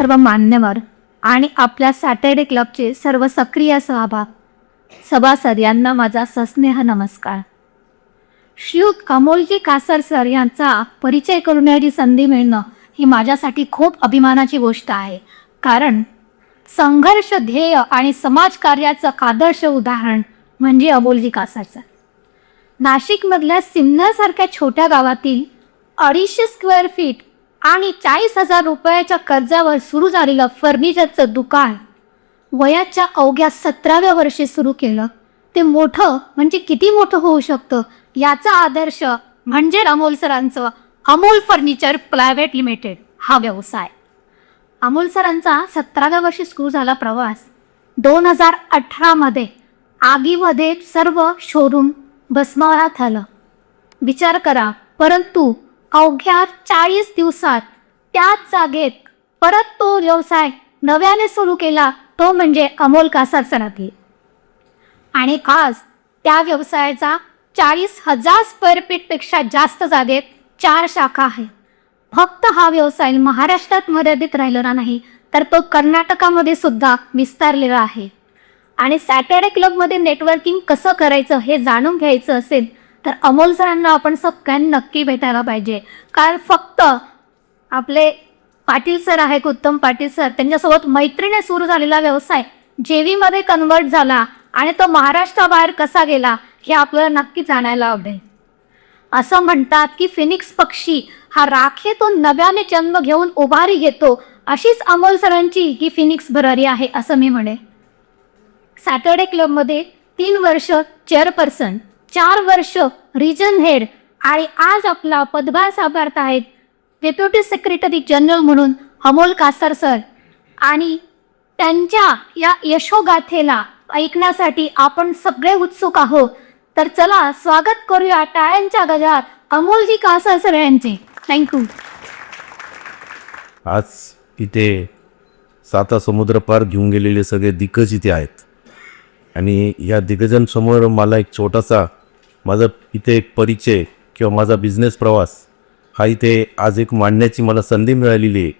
सर्व मान्यवर आणि आपल्या सॅटर्डे क्लबचे सर्व सक्रिय सभासद यांना माझा सस्नेह नमस्कार. श्रीयुत अमोलजी कासार सर यांचा परिचय करण्याची संधी मिळणं ही माझ्यासाठी खूप अभिमानाची गोष्ट आहे. कारण संघर्ष ध्येय आणि समाजकार्याचं आदर्श उदाहरण म्हणजे अमोलजी कासार सर. नाशिकमधल्या सिन्नरसारख्या छोट्या गावातील 250 स्क्वेअर फीट आणि 40,000 रुपयाच्या कर्जावर सुरू झालेलं फर्निचरचं दुकान वयाच्या अवघ्या 17व्या वर्षी सुरू केलं. ते मोठं म्हणजे किती मोठं होऊ शकतं याचा आदर्श म्हणजे अमोल सरांचं अमोल फर्निचर प्रायव्हेट लिमिटेड हा व्यवसाय. अमोल सरांचा 17व्या वर्षी सुरू झाला प्रवास 2018मध्ये आगीमध्ये सर्व शोरूम भस्मसात आलं. विचार करा, परंतु अवघ्या 40 दिवसात त्याच जागेत परत तो व्यवसाय नव्याने सुरू केला, तो म्हणजे अमोल कासार सरांनी. आणि आज त्या व्यवसायाचा 40,000 स्क्वेअर फीटपेक्षा जास्त जागेत 4 शाखा आहेत. फक्त हा व्यवसाय महाराष्ट्रात मर्यादित राहिलेला नाही, तर तो कर्नाटकामध्ये सुद्धा विस्तारलेला आहे. आणि सॅटर्डे क्लबमध्ये नेटवर्किंग कसं करायचं हे जाणून घ्यायचं असेल तर अमोल सरांना आपण सगळ्यांनी नक्की भेटायला पाहिजे. कारण फक्त आपले पाटील सर आहेत, उत्तम पाटील सर, त्यांच्यासोबत मैत्रीने सुरू झालेला व्यवसाय जेवीमध्ये कन्वर्ट झाला आणि तो महाराष्ट्राबाहेर कसा गेला हे आपल्याला नक्की जाणायला आवडेल. असं म्हणतात की फिनिक्स पक्षी हा राखेतून नव्याने जन्म घेऊन उभारी घेतो, अशीच अमोल सरांची ही फिनिक्स भरारी आहे असं मी म्हणे. सॅटर्डे क्लबमध्ये 3 वर्ष चेअरपर्सन, 4 वर्ष रिजन हेड आणि आज आपला पदभार साकारत आहेत डेप्युटी सेक्रेटरी जनरल म्हणून अमोल कासार सर. आणि त्यांच्या या यशोगाथेला ऐकण्यासाठी आपण सगळे उत्सुक आहोत. तर चला स्वागत करूया टाळ्यांच्या गजरात अमोलजी कासार सर यांचे. थँक्यू. आज इथे 7 समुद्र पार घेऊन गेलेले सगळे दिग्गज इथे आहेत आणि या दिग्गजांसमोर मला एक छोटासा माझा इथे एक परिचय किंवा माझा बिझनेस प्रवास हा इथे आज एक मांडण्याची मला संधी मिळालेली आहे.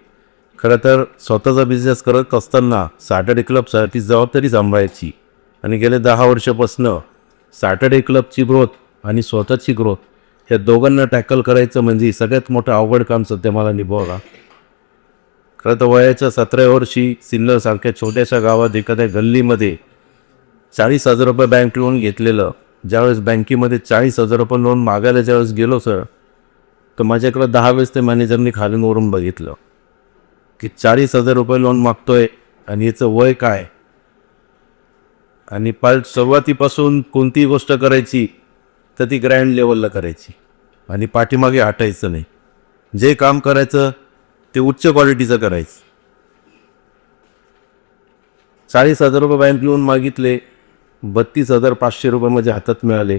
खरं तर स्वतःचा बिझनेस करत असताना सॅटर्डे क्लबसाठी जबाबदारी सांभाळायची आणि गेले 10 वर्षापासून सॅटर्डे क्लबची ग्रोथ आणि स्वतःची ग्रोथ ह्या दोघांना टॅकल करायचं म्हणजे सगळ्यात मोठं अवघड काम सध्या मला निभावला. खरं तर वयाच्या 17व्या वर्षी सिन्नरसारख्या छोट्याशा गावात एखाद्या गल्लीमध्ये 40,000 रुपये बँक लोन घेतलेलं. ज्यावेळेस बँकेमध्ये 40,000 रुपये लोन मागायला ज्यावेळेस गेलो सर, तर माझ्याकडं 10 वेळेस ते मॅनेजरनी खालून वरून बघितलं की 40,000 रुपये लोन मागतोय आणि याचं वय काय. आणि सुरुवातीपासून कोणतीही गोष्ट करायची तर ती ग्रँड लेवलला करायची आणि पाठीमागे हटायचं नाही. जे काम करायचं ते उच्च क्वालिटीचं करायचं. 40,000 रुपये बँक लोन मागितले, 32,500 रुपये माझ्या हातात मिळाले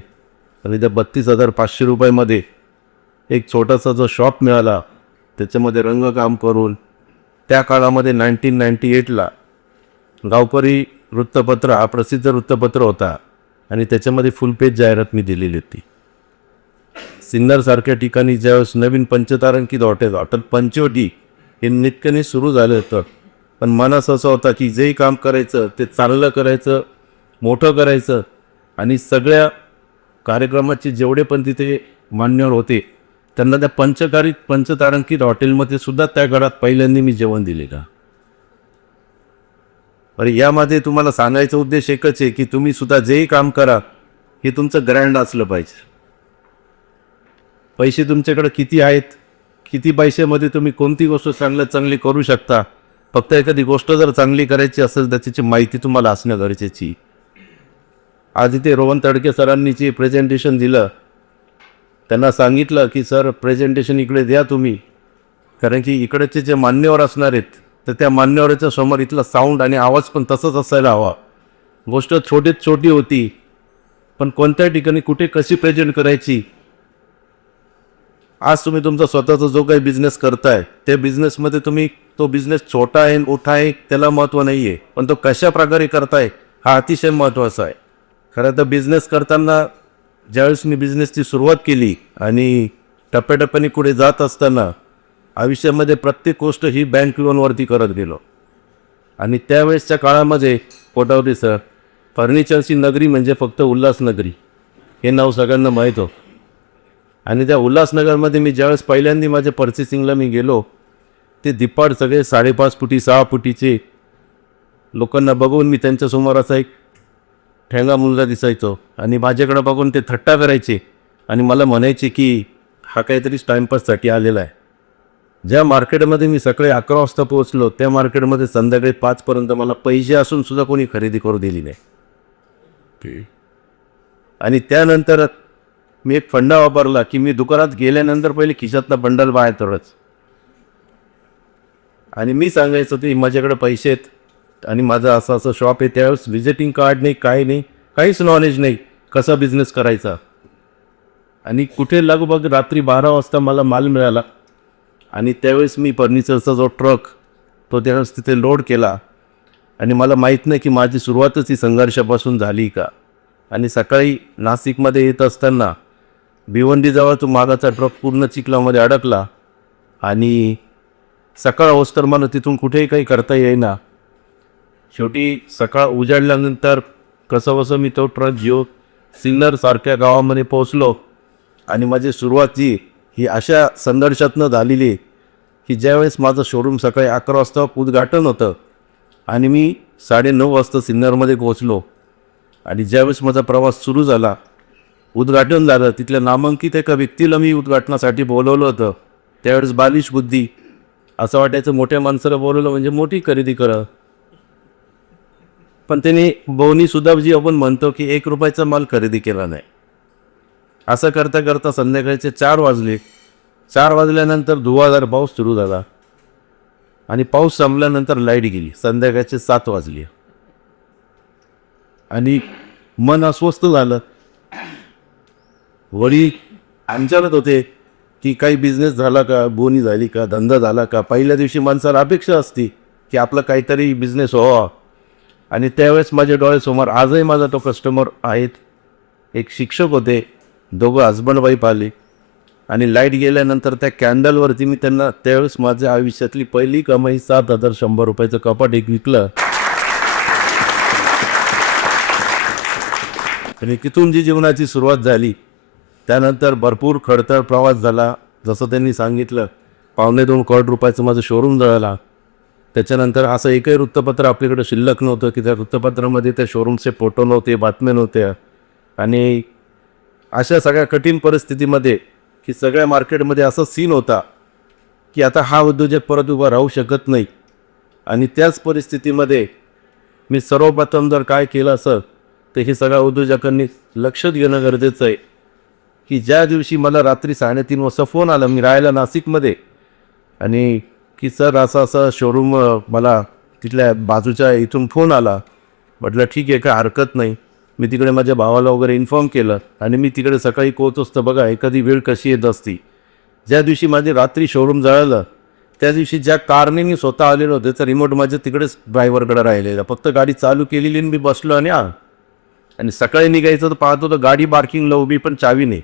आणि त्या 32,500 रुपयामध्ये एक छोटासा जो शॉप मिळाला, त्याच्यामध्ये रंगकाम करून त्या काळामध्ये 1998ला गावकरी वृत्तपत्र हा प्रसिद्ध वृत्तपत्र होता आणि त्याच्यामध्ये फुल पेज जाहिरात मी दिलेली होती. सिन्नरसारख्या ठिकाणी ज्यावेळेस नवीन पंचतारांकित हॉटेल पंचवटी हे नित्याने सुरू झालं होतं, पण मनास असं होता की जे काम करायचं ते चांगलं करायचं, मोठं करायचं आणि सगळ्या कार्यक्रमाचे जेवढे पण तिथे मान्यवर होते त्यांना त्या पंचतारांकित हॉटेलमध्ये सुद्धा त्या काळात पहिल्यांदा मी जेवण दिलेलं. अरे यामध्ये तुम्हाला सांगायचा उद्देश एकच आहे की तुम्ही सुद्धा जेही काम करा हे तुमचं ग्रँड असलं पाहिजे. पैसे तुमच्याकडे किती आहेत, किती पैशामध्ये तुम्ही कोणती गोष्ट चांगली करू शकता, फक्त एखादी गोष्ट जर चांगली करायची असेल तर त्याची माहिती तुम्हाला असणं गरजेची. आज इथे रोहन तडके सरांनी जे प्रेझेंटेशन दिलं, त्यांना सांगितलं की सर प्रेझेंटेशन इकडे द्या तुम्ही, कारण की इकडचे जे मान्यवर असणार आहेत तर त्या मान्यवराच्या समोर इथला साऊंड आणि आवाज पण तसंच असायला हवा. गोष्ट छोटी होती, पण कोणत्या ठिकाणी कुठे कशी प्रेझेंट करायची. आज तुम्ही तुमचा स्वतःचा जो काही बिझनेस करताय त्या बिझनेसमध्ये तुम्ही तो बिझनेस छोटा आहे मोठा आहे त्याला महत्त्व नाही आहे, पण तो कशा प्रकारे करताय हा अतिशय महत्त्वाचा आहे. खरं तर बिझनेस करताना ज्यावेळेस मी बिझनेसची सुरुवात केली आणि टप्प्याटप्प्याने पुढे जात असताना आयुष्यामध्ये प्रत्येक गोष्ट ही बँक लोनवरती करत गेलो. आणि त्यावेळेसच्या काळामध्ये कोटावरी सर, फर्निचरची नगरी म्हणजे फक्त उल्हासनगरी हे नाव सगळ्यांना माहीत होतं. आणि त्या उल्हासनगरमध्ये मी ज्यावेळेस पहिल्यांदा माझ्या पर्चेसिंगला मी गेलो, ते दिपाड सगळे 5.5 फुटी 6 फुटीचे लोकांना बघून मी त्यांच्यासमोर असा एक ठेंगा मुलगा दिसायचो. आणि माझ्याकडे बघून ते थट्टा करायचे आणि मला म्हणायचे की हा काहीतरी टाईमपाससाठी आलेला आहे. ज्या मार्केटमध्ये मी सकाळी 11 वाजता पोहोचलो, त्या मार्केटमध्ये संध्याकाळी 5पर्यंत मला पैसे असून सुद्धा कोणी खरेदी करू दिली नाही. आणि त्यानंतर मी एक फंडा वापरला की मी दुकानात गेल्यानंतर पहिले खिशातला बंडल बाहेर तरच. आणि मी सांगायचं की माझ्याकडे पैसे आहेत आणि माझं असं असं शॉप आहे. त्यावेळेस व्हिजिटिंग कार्ड नाही, काही नाही, काहीच नॉलेज नाही कसा बिझनेस करायचा. आणि कुठे लगभग रात्री 12 वाजता मला माल मिळाला. आणि त्यावेळेस मी फर्निचरचा जो ट्रक तो त्यावेळेस तिथे लोड केला. आणि मला माहीत नाही की माझी सुरुवातच ही संघर्षापासून झाली का. आणि सकाळी नाशिकमध्ये येत असताना भिवंडीजवळ तो मागाचा ट्रक पूर्ण चिखलामध्ये अडकला. आणि सकाळ होस्तर मला तिथून कुठेही काही करता येईना. शेवटी सकाळ उजाडल्यानंतर कसंबसं मी तो ट्रक घेऊन सिन्नरसारख्या गावामध्ये पोहोचलो. आणि माझी सुरुवात ही अशा संघर्षातनं झालेली आहे की ज्यावेळेस माझं शोरूम सकाळी 11 वाजता उद्घाटन होतं आणि मी 9:30 वाजता सिन्नरमध्ये पोहोचलो. आणि ज्यावेळेस माझा प्रवास सुरू झाला, उद्घाटन झालं, तिथल्या नामांकित एका व्यक्तीला मी उद्घाटनासाठी बोलवलं होतं. त्यावेळेस बालिश बुद्धी, असं वाटायचं मोठ्या माणसाला बोलवलं म्हणजे मोठी खरेदी करा. पण त्याने बोनीसुद्धा जी आपण म्हणतो की 1 रुपयाचा माल खरेदी केला नाही. असं करता करता संध्याकाळचे 4 वाजले. 4 वाजल्यानंतर धुवाधार पाऊस सुरू झाला. आणि पाऊस संपल्यानंतर लाईट गेली. संध्याकाळचे 7 वाजले. आणि मन अस्वस्थ झालं. वडील विचारत होते की काही बिझनेस झाला का, बोनी झाली का, धंदा झाला का. पहिल्या दिवशी माणसाला अपेक्षा असते की आपलं काहीतरी बिझनेस व्हावा. आणि त्यावेळेस माझ्या डोळ्यासमोर आजही माझा तो कस्टमर आहेत. एक शिक्षक होते, दोघं हजबंड वाईफ आले. आणि लाईट गेल्यानंतर त्या कॅन्डलवरती मी त्यांना त्यावेळेस माझ्या आयुष्यातली पहिली कमाई 7,100 रुपयाचं कपाट एक विकलं. आणि तिथून जी जीवनाची सुरुवात झाली, त्यानंतर भरपूर खडतर प्रवास झाला. जसं त्यांनी सांगितलं, 2.25 करोड रुपयाचं माझं शोरूम जळाला. त्याच्यानंतर असं एकही वृत्तपत्र आपल्याकडे शिल्लक नव्हतं की त्या वृत्तपत्रामध्ये त्या शोरूमचे फोटो नव्हते, बातम्या नव्हत्या. आणि अशा सगळ्या कठीण परिस्थितीमध्ये की सगळ्या मार्केटमध्ये असा सीन होता की आता हा उद्योजक परत उभा राहू शकत नाही. आणि त्याच परिस्थितीमध्ये मी सर्वप्रथम जर काय केलं असं, तर हे सगळ्या उद्योजकांनी लक्षात घेणं गरजेचं आहे की ज्या दिवशी मला रात्री 3:30 वाजता फोन आला, मी राहायला नाशिकमध्ये, आणि की सर असं असं शोरूम मला तिथल्या बाजूच्या इथून फोन आला. म्हटलं ठीक आहे, काय हरकत नाही. मी तिकडे माझ्या भावाला वगैरे इन्फॉर्म केलं. आणि मी तिकडे सकाळी पोहोच असतं. बघा एखादी वेळ कशी येत असती. ज्या दिवशी माझी रात्री शोरूम जळालं, त्या दिवशी ज्या कारने मी स्वतः आलेलो होते, त्याचा रिमोट माझ्या तिकडेच ड्रायव्हरकडे राहिलेला. फक्त गाडी चालू केलेली आणि मी बसलो आणि सकाळी निघायचं तर पाहतो तर गाडी पार्किंगला उभी, पण चावी नाही.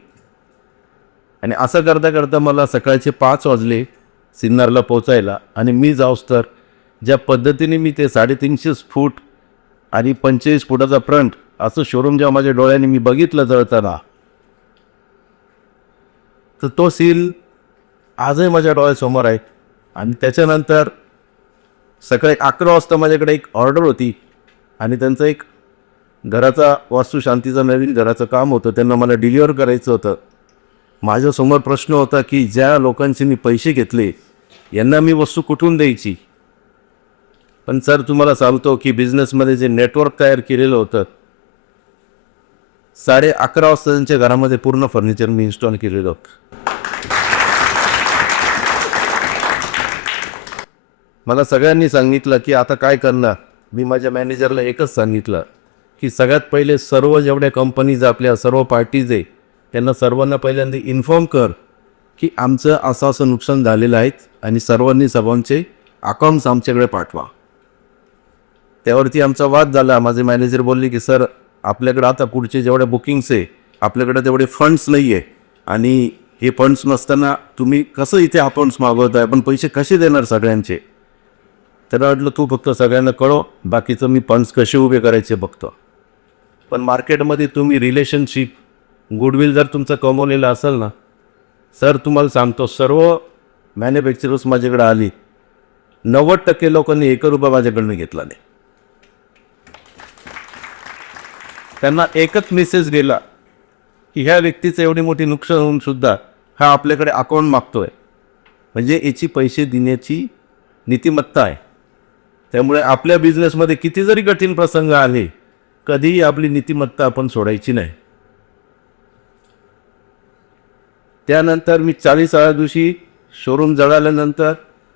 आणि असं करता करता मला सकाळचे 5 वाजले सिन्नरला पोचायला. आणि मी जाऊस तर ज्या पद्धतीने मी ते 350 फूट आणि 25 फुटाचा फ्रंट असं शोरूम जेव्हा माझ्या डोळ्याने मी बघितलं जळताना, तर तो सील आजही माझ्या डोळ्यासमोर आहे. आणि त्याच्यानंतर सकाळी 11 वाजता माझ्याकडे एक ऑर्डर होती. आणि त्यांचं एक घराचा वास्तुशांतीचं नवीन घराचं काम होतं, त्यांना मला डिलिव्हर करायचं होतं. माझ्यासमोर प्रश्न होता की ज्या लोकांचे मी पैसे घेतले, यांना मी वस्तू कुठून द्यायची. पण सर तुम्हाला सांगतो की बिझनेसमध्ये जे नेटवर्क तयार केलेलं होतं, 11:30 वाजता त्यांच्या घरामध्ये पूर्ण फर्निचर मी इन्स्टॉल केलेलं होतं. मला सगळ्यांनी सांगितलं की आता काय करणार. मी माझ्या मॅनेजरला एकच सांगितलं की सगळ्यात पहिले सर्व जेवढ्या कंपनीज आपल्या सर्व पार्टीज आहे, त्यांना सर्वांना पहिल्यांदा इन्फॉर्म कर की आमचं असं असं नुकसान झालेलं आहे आणि सर्वांचे अकाउंट्स आमच्याकडे पाठवा. त्यावरती आमचा वाद झाला. माझे मॅनेजर बोलले की सर आपल्याकडे आता पुढचे जेवढ्या बुकिंग्स आहे, आपल्याकडे तेवढे फंड्स नाही आहे आणि हे फंड्स नसताना तुम्ही कसं इथे हा फंड्स मागवताय, पण पैसे कसे देणार सगळ्यांचे? त्याला वाटलं तू फक्त सगळ्यांना कळव, बाकीचं मी फंड्स कसे उभे करायचे बघतो. पण मार्केटमध्ये तुम्ही रिलेशनशिप, गुडविल जर तुमचं कमवलेलं असेल ना, सर तुम्हाला सांगतो, सर्व मॅन्युफॅक्चरर्स माझ्याकडे आली, 90% लोकांनी ₹1 माझ्याकडनं घेतला नाही. त्यांना एकच मेसेज गेला की ह्या व्यक्तीचं एवढी मोठी नुकसान होऊन सुद्धा हा आपल्याकडे अकाउंट मागतोय, म्हणजे याची पैसे देण्याची नीतिमत्ता आहे. त्यामुळे आपल्या बिझनेसमध्ये किती जरी कठीण प्रसंग आले, कधीही आपली नीतिमत्ता आपण सोडायची नाही. त्यानंतर मी 40व्या दिवशी शोरूम जळाल्यानंतर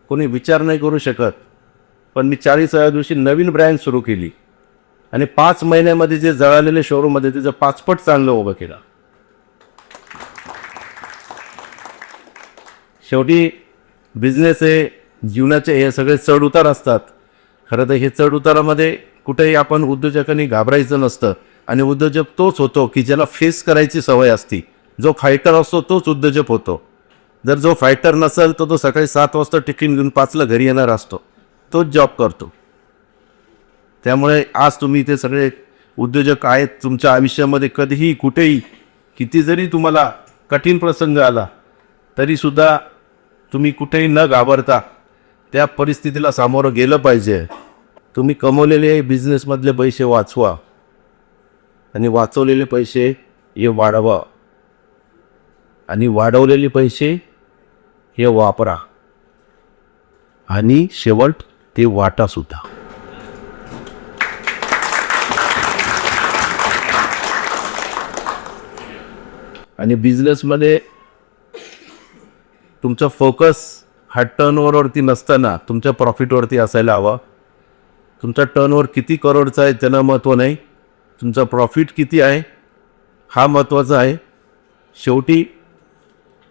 कोणी विचार नाही करू शकत, पण मी 40व्या दिवशी नवीन ब्रँड सुरू केली आणि 5 महिन्यामध्ये जे जळालेले शोरूममध्ये त्याचं 5 पट चांगलं उभं केलं. शेवटी बिझनेस हे जीवनाचे हे सगळे चढ उतार असतात. खरं तर हे चढ उतारामध्ये कुठेही आपण उद्योजकांनी घाबरायचं नसतं. आणि उद्योजक तोच होतो की ज्याला फेस करायची सवय असती. जो फायटर असतो तोच उद्योजक होतो. जर जो फायटर नसेल तर तो सकाळी 7 वाजता टिफिन घेऊन 5ला घरी येणार असतो, तोच जॉब करतो. त्यामुळे आज तुम्ही इथे सगळे उद्योजक आहेत. तुमच्या आयुष्यामध्ये कधीही कुठेही किती जरी तुम्हाला कठीण प्रसंग आला तरीसुद्धा तुम्ही कुठेही न घाबरता त्या परिस्थितीला सामोरं गेलं पाहिजे. तुम्ही कमवलेले बिझनेसमधले पैसे वाचवा आणि वाचवलेले पैसे हे वाढवा आणि वाढवलेले पैसे हे वापरा आणि शेवट ते वाटा सुद्धा. आणि बिझनेसमध्ये तुमचा फोकस हा टर्नओव्हरवरती नसताना तुमच्या प्रॉफिटवरती असायला हवा. तुमचा टर्नओव्हर किती करोडचा आहे त्याला महत्त्व नाही, तुमचा प्रॉफिट किती आहे हा महत्त्वाचा आहे. शेवटी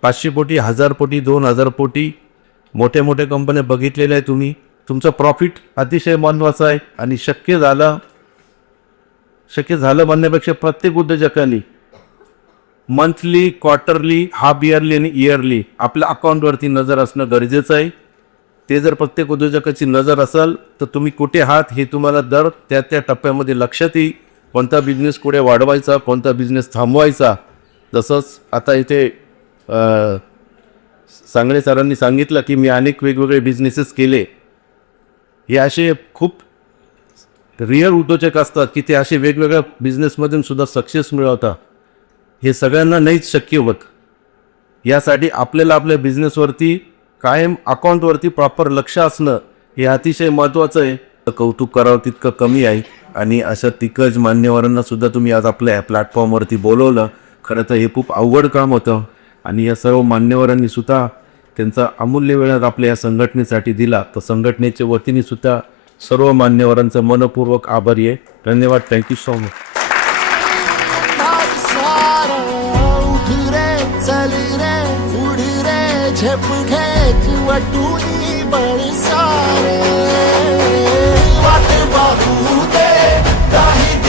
500 कोटी, 1000 कोटी, 2000 कोटी मोठ्या मोठ्या कंपन्या बघितलेल्या आहे तुम्ही. तुमचं प्रॉफिट अतिशय महत्त्वाचं आहे. आणि शक्य झालं म्हणण्यापेक्षा प्रत्येक उद्योजकांनी मंथली, क्वार्टरली, हाफ इयरली आणि इयरली आपल्या अकाउंटवरती नजर असणं गरजेचं आहे. ते जर प्रत्येक उद्योजकाची नजर असेल तर तुम्ही कुठे आहात हे तुम्हाला दर त्या टप्प्यामध्ये लक्षात येईल. कोणता बिझनेस कुठे वाढवायचा, कोणता बिझनेस थांबवायचा. जसंच आता इथे सांगळे सरांनी सांगितलं की मी अनेक वेगवेगळे बिझनेसेस केले. हे असे खूप रिअल उद्योजक असतात की ते असे वेगवेगळ्या बिझनेसमधून सुद्धा सक्सेस मिळवतात. हे सगळ्यांना नाहीच शक्य होत. यासाठी आपल्याला आपल्या बिझनेसवरती कायम अकाउंटवरती प्रॉपर लक्ष असणं हे अतिशय महत्त्वाचं आहे. कौतुक करावं तितकं कमी आहे. आणि अशा दिग्गज मान्यवरांना सुद्धा तुम्ही आज आपल्या प्लॅटफॉर्मवरती बोलवलं. खरं तर हे खूप अवघड काम होतं आणि या सर्व मान्यवरांनी सुद्धा त्यांचा अमूल्य वेळ आपल्या या संघटनेसाठी दिला. तर संघटनेच्या वतीने सुद्धा सर्व मान्यवरांचं मनपूर्वक आभारी आहे. धन्यवाद. Thank you so much. चल रे उड़ रे झेप घेच वटुनी बळसारे वाट बाहू दे काही